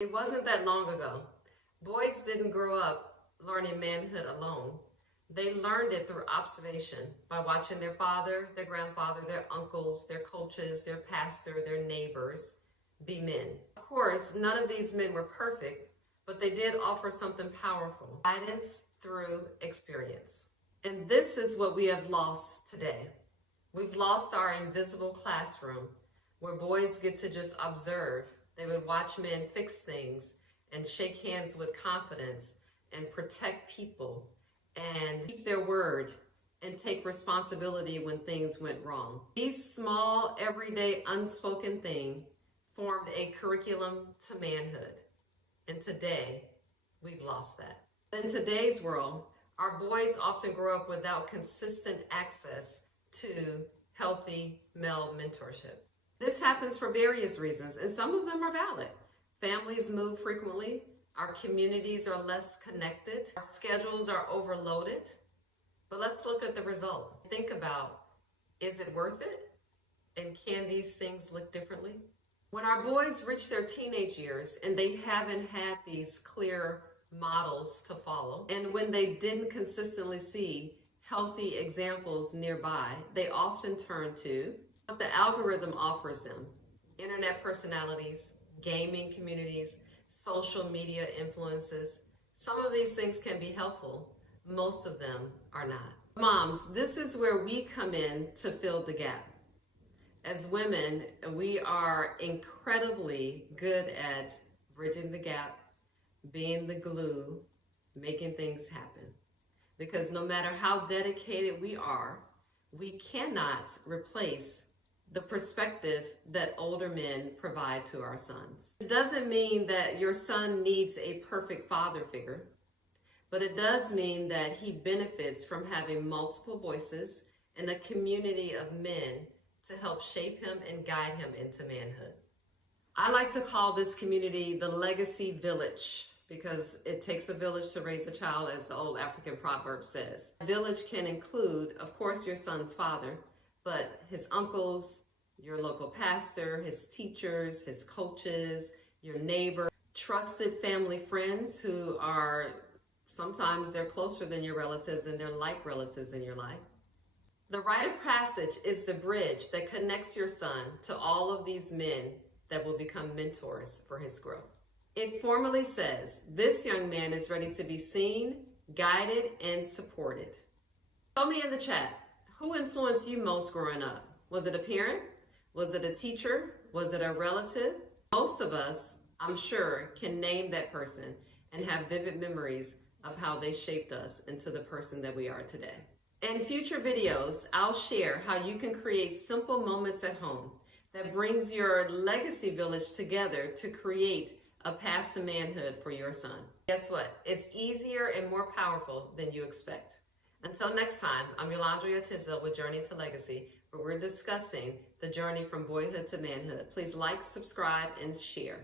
It wasn't that long ago. Boys didn't grow up learning manhood alone. They learned it through observation by watching their father, their grandfather, their uncles, their coaches, their pastor, their neighbors be men. Of course, none of these men were perfect, but they did offer something powerful: guidance through experience. And this is what we have lost today. We've lost our invisible classroom where boys get to just observe. They would watch men fix things and shake hands with confidence and protect people and keep their word and take responsibility when things went wrong. These small, everyday, unspoken things formed a curriculum to manhood. And today, we've lost that. In today's world, our boys often grow up without consistent access to healthy male mentorship. This happens for various reasons, and some of them are valid. Families move frequently, our communities are less connected, our schedules are overloaded. But let's look at the result. Think about, is it worth it? And can these things look differently? When our boys reach their teenage years and they haven't had these clear models to follow, and when they didn't consistently see healthy examples nearby, they often turn to what the algorithm offers them: internet personalities, gaming communities, social media influences. Some of these things can be helpful. Most of them are not. Moms, this is where we come in to fill the gap. As women, we are incredibly good at bridging the gap, being the glue, making things happen. Because no matter how dedicated we are, we cannot replace the perspective that older men provide to our sons. It doesn't mean that your son needs a perfect father figure, but it does mean that he benefits from having multiple voices and a community of men to help shape him and guide him into manhood. I like to call this community the legacy village, because it takes a village to raise a child, as the old African proverb says. A village can include, of course, your son's father, but his uncles, your local pastor, his teachers, his coaches, your neighbor, trusted family friends who are, sometimes they're closer than your relatives and they're like relatives in your life. The rite of passage is the bridge that connects your son to all of these men that will become mentors for his growth. It formally says, this young man is ready to be seen, guided, and supported. Tell me in the chat, who influenced you most growing up? Was it a parent? Was it a teacher? Was it a relative? Most of us, I'm sure, can name that person and have vivid memories of how they shaped us into the person that we are today. In future videos, I'll share how you can create simple moments at home that brings your legacy village together to create a path to manhood for your son. Guess what? It's easier and more powerful than you expect. Until next time, I'm Yolandria Tisdale with Journey to Legacy, where we're discussing the journey from boyhood to manhood. Please like, subscribe, and share.